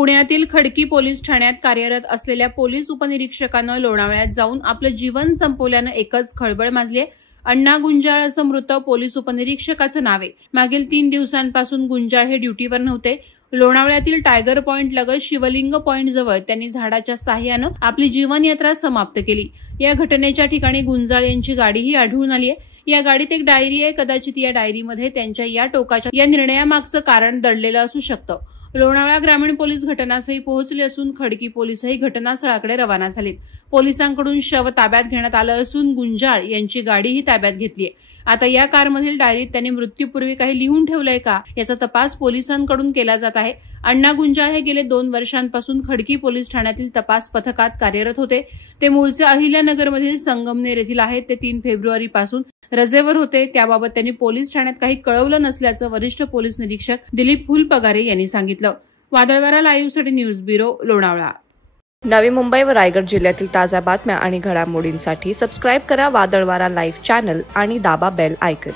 पुण्यातील खडकी पोलीस ठाण्यात कार्यरत असलेल्या पोलीस उपनिरीक्षकानं लोणावळ्यात जाऊन आपलं जीवन संपवल्यानं एकच खळबळ माजली. अण्णा गुंजाळ असं मृत पोलीस उपनिरीक्षकाचं नाव आहे. मागील 3 दिवसांपासून गुंजाळ हे ड्युटीवर नव्हते. लोणावळ्यातील टायगर पॉइंट लगत शिवलिंग पॉइंट जवळ त्यांनी झाडाच्या साह्यानं आपली जीवनयात्रा समाप्त केली. या घटनेच्या ठिकाणी गुंजाळ यांची गाडीही आढळून आली आहे. या गाडीत एक डायरी आहे. कदाचित या डायरीमध्ये त्यांच्या या टोकाच्या या निर्णयामागचं कारण दडलेलं असू शकतं. लोणावळा ग्रामीण पोलीस घटनास्थळी पोहोचले असून खडकी पोलीसही घटनास्थळाकडे रवाना झालेत. पोलिसांकडून शव ताब्यात घेण्यात आलं असून गुंजाळ यांची गाडीही ताब्यात घेतली आहे. आता या कारमधील डायरीत त्यांनी मृत्यूपूर्वी काही लिहून ठेवलंय का याचा तपास पोलिसांकडून केला जात आहे. अण्णा गुंजाळ हे गेले 2 वर्षांपासून खडकी पोलीस ठाण्यातील तपास पथकात कार्यरत होते. ते मूळचे अहिल्यानगरमधील संगमनेर येथील आहेत. ते 3 फेब्रुवारीपासून रजेवर होते. त्याबाबत त्यांनी पोलीस ठाण्यात काही कळवलं नसल्याचं वरिष्ठ पोलीस निरीक्षक दिलीप फुलपगारे यांनी सांगितलं. वादळवारा लाईव्हसाठी न्यूज ब्युरो, लोणावळा. नवी मुंबई व रायगड जिल्ह्यातील ताज्या बातम्या आणि घडामोडींसाठी सबस्क्राईब करा वादळवारा लाईव्ह चॅनल आणि दाबा बेल आयकॉन.